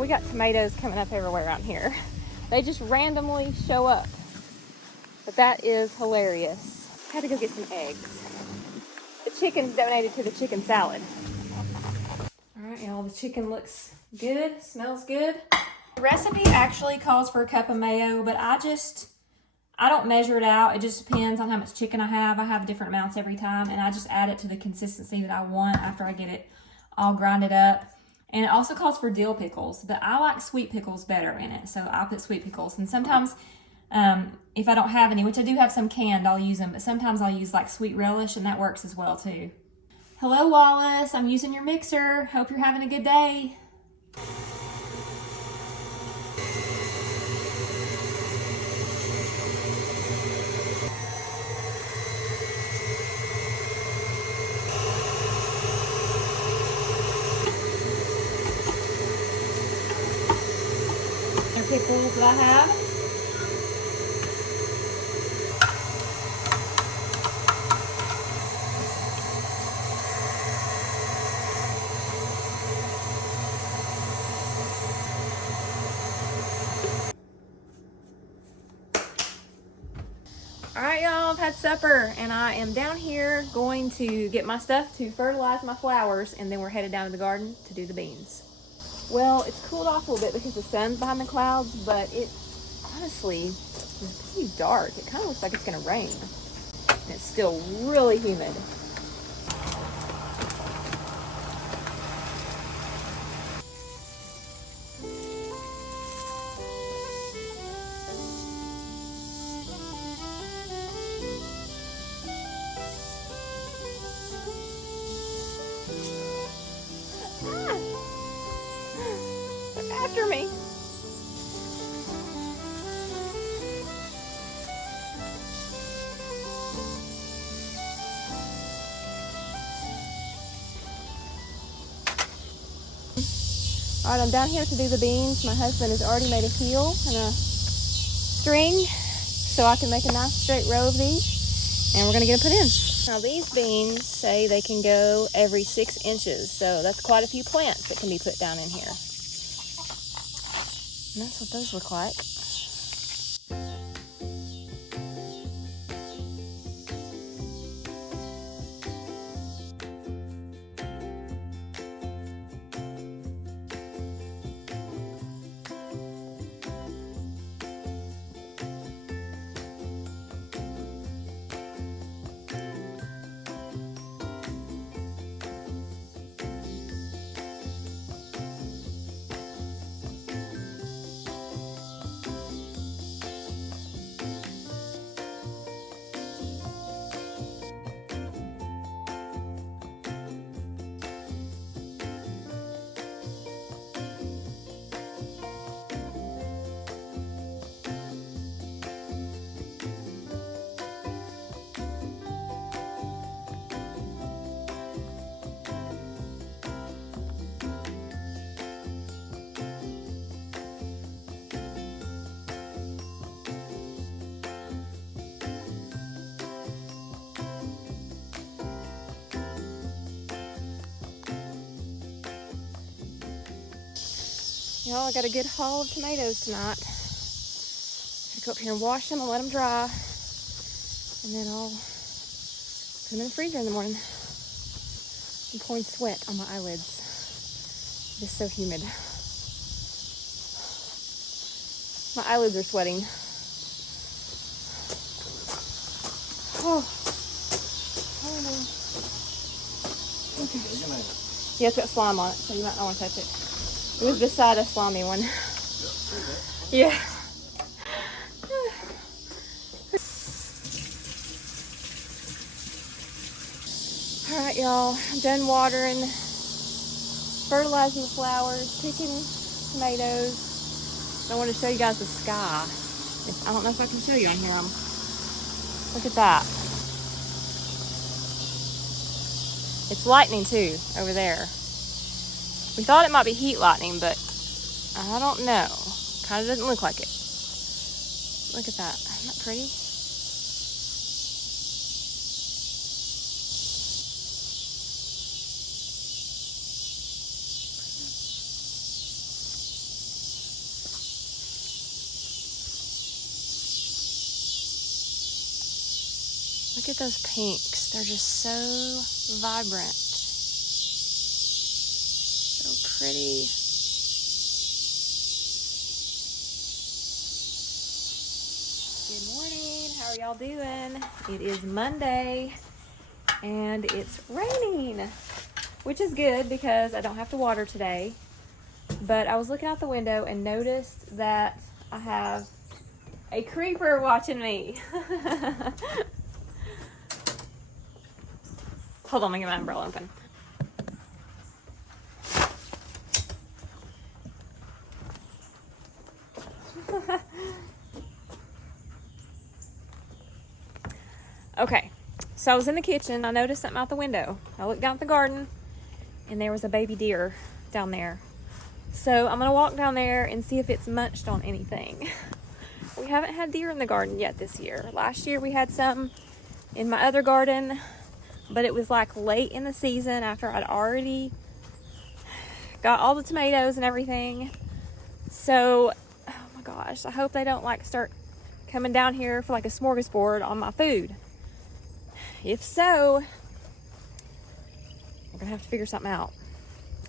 we got tomatoes coming up everywhere around here. They just randomly show up. But that is hilarious. I had to go get some eggs. The chicken's donated to the chicken salad. All right, y'all, the chicken looks good, smells good. The recipe actually calls for a cup of mayo, but I don't measure it out. It just depends on how much chicken I have. I have different amounts every time, and I just add it to the consistency that I want after I get it all grinded up. And it also calls for dill pickles, but I like sweet pickles better in it, so I put sweet pickles. And sometimes, if I don't have any, which I do have some canned, I'll use them, but sometimes I'll use like sweet relish, and that works as well too. Hello, Wallace. I'm using your mixer. Hope you're having a good day. Pickles that I have. All right, y'all, I've had supper and I am down here going to get my stuff to fertilize my flowers, and then we're headed down to the garden to do the beans. Well, it's cooled off a little bit because the sun's behind the clouds, but it honestly is pretty dark. It kind of looks like it's gonna rain. And it's still really humid. After me. All right, I'm down here to do the beans. My husband has already made a heel and a string so I can make a nice straight row of these, and we're gonna get them put in. Now these beans say they can go every 6 inches, so that's quite a few plants that can be put down in here. And that's what those look like. Y'all, I got a good haul of tomatoes tonight. I go up here and wash them and let them dry. And then I'll put them in the freezer in the morning. I'm pouring sweat on my eyelids. It is so humid. My eyelids are sweating. Oh. Oh no. Okay. Yeah, it's got slime on it, so you might not want to touch it. It was beside a slimy one. Yeah. All right, y'all. I'm done watering, fertilizing the flowers, picking tomatoes. I want to show you guys the sky. I don't know if I can show you on here. Look at that. It's lightning too over there. We thought it might be heat lightning, but I don't know. Kind of doesn't look like it. Look at that. Isn't that pretty? Look at those pinks. They're just so vibrant. So pretty. Good morning. How are y'all doing? It is Monday and it's raining, which is good because I don't have to water today. But I was looking out the window and noticed that I have a creeper watching me. Hold on, let me get my umbrella open. Okay, so I was in the kitchen. I noticed something out the window. I looked down at the garden and there was a baby deer down there. So I'm gonna walk down there and see if it's munched on anything. We haven't had deer in the garden yet this year. Last year we had some in my other garden, but it was like late in the season after I'd already got all the tomatoes and everything. So, oh my gosh, I hope they don't like start coming down here for like a smorgasbord on my food. If so, we're gonna have to figure something out.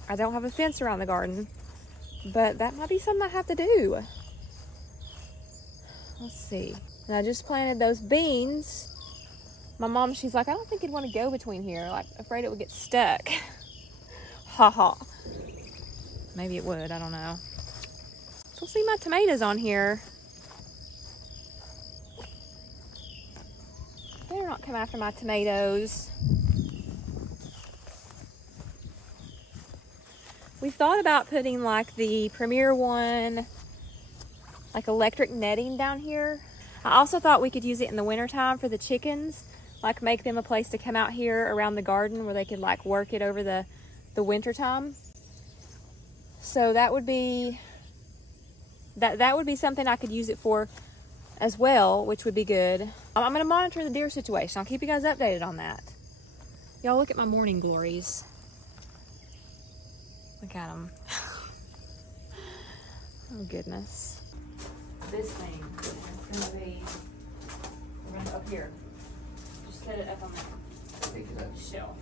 I don't have a fence around the garden, but that might be something I have to do. Let's see. And I just planted those beans. My mom, she's like, I don't think it'd want to go between here. Like, afraid it would get stuck. Ha ha. Maybe it would, I don't know. So see my tomatoes on here. Better not come after my tomatoes. We've thought about putting like the Premier One, like electric netting down here. I also thought we could use it in the wintertime for the chickens, like make them a place to come out here around the garden where they could like work it over the winter time. So that would be something I could use it for as well, which would be good. I'm gonna monitor the deer situation. I'll keep you guys updated on that. Y'all look at my morning glories. Look at them. Oh goodness. This thing is gonna be, we're gonna go up here. Just set it up on the shelf.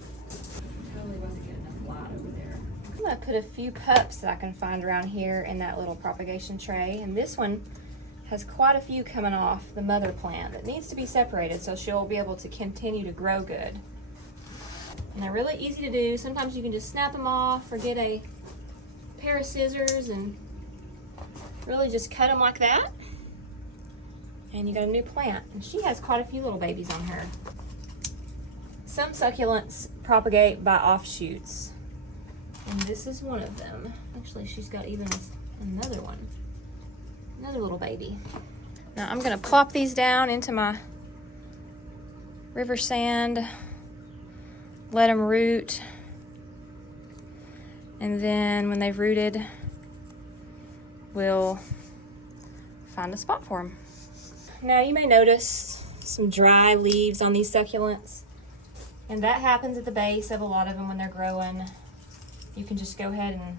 Totally wasn't getting enough light over there. I'm gonna put a few cups that I can find around here in that little propagation tray. And this one has quite a few coming off the mother plant that needs to be separated so she'll be able to continue to grow good. And they're really easy to do. Sometimes you can just snap them off or get a pair of scissors and really just cut them like that. And you got a new plant. And she has quite a few little babies on her. Some succulents propagate by offshoots. And this is one of them. Actually, she's got even another one. Another little baby. Now I'm gonna plop these down into my river sand, let them root, and then when they've rooted, we'll find a spot for them. Now you may notice some dry leaves on these succulents, and that happens at the base of a lot of them when they're growing. You can just go ahead and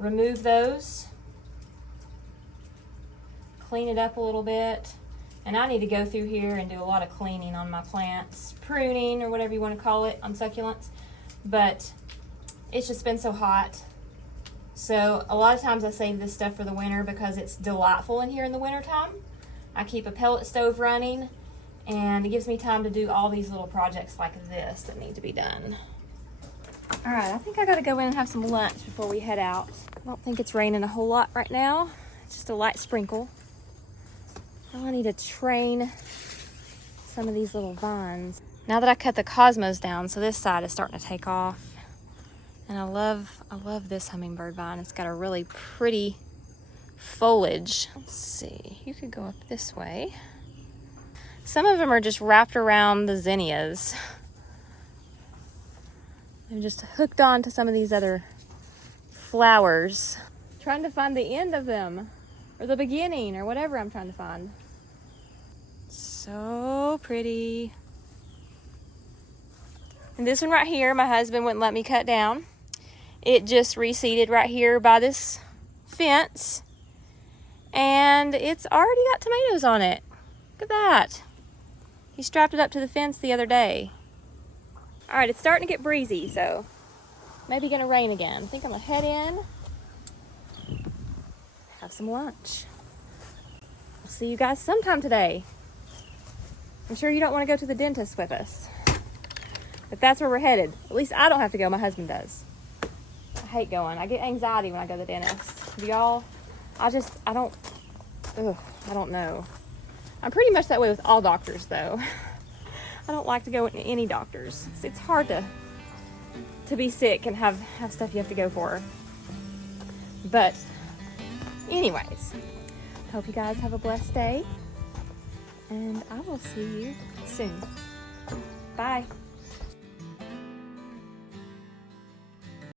remove those, clean it up a little bit. And I need to go through here and do a lot of cleaning on my plants, pruning or whatever you want to call it on succulents. But it's just been so hot. So a lot of times I save this stuff for the winter because it's delightful in here in the wintertime. I keep a pellet stove running and it gives me time to do all these little projects like this that need to be done. All right, I think I gotta go in and have some lunch before we head out. I don't think it's raining a whole lot right now. It's just a light sprinkle. Oh, I need to train some of these little vines. Now that I cut the cosmos down, so this side is starting to take off. And I love this hummingbird vine. It's got a really pretty foliage. Let's see, you could go up this way. Some of them are just wrapped around the zinnias. They're just hooked on to some of these other flowers. Trying to find the end of them, or the beginning, or whatever I'm trying to find. So pretty. And this one right here, my husband wouldn't let me cut down. It just reseeded right here by this fence. And it's already got tomatoes on it. Look at that. He strapped it up to the fence the other day. All right, it's starting to get breezy, so maybe gonna rain again. I think I'm gonna head in, have some lunch. I'll see you guys sometime today. I'm sure you don't want to go to the dentist with us, but that's where we're headed. At least I don't have to go, my husband does. I hate going. I get anxiety when I go to the dentist. Do y'all? I don't know. I'm pretty much that way with all doctors, though. I don't like to go to any doctors. It's hard to be sick and have stuff you have to go for. But anyways, hope you guys have a blessed day, and I will see you soon. Bye.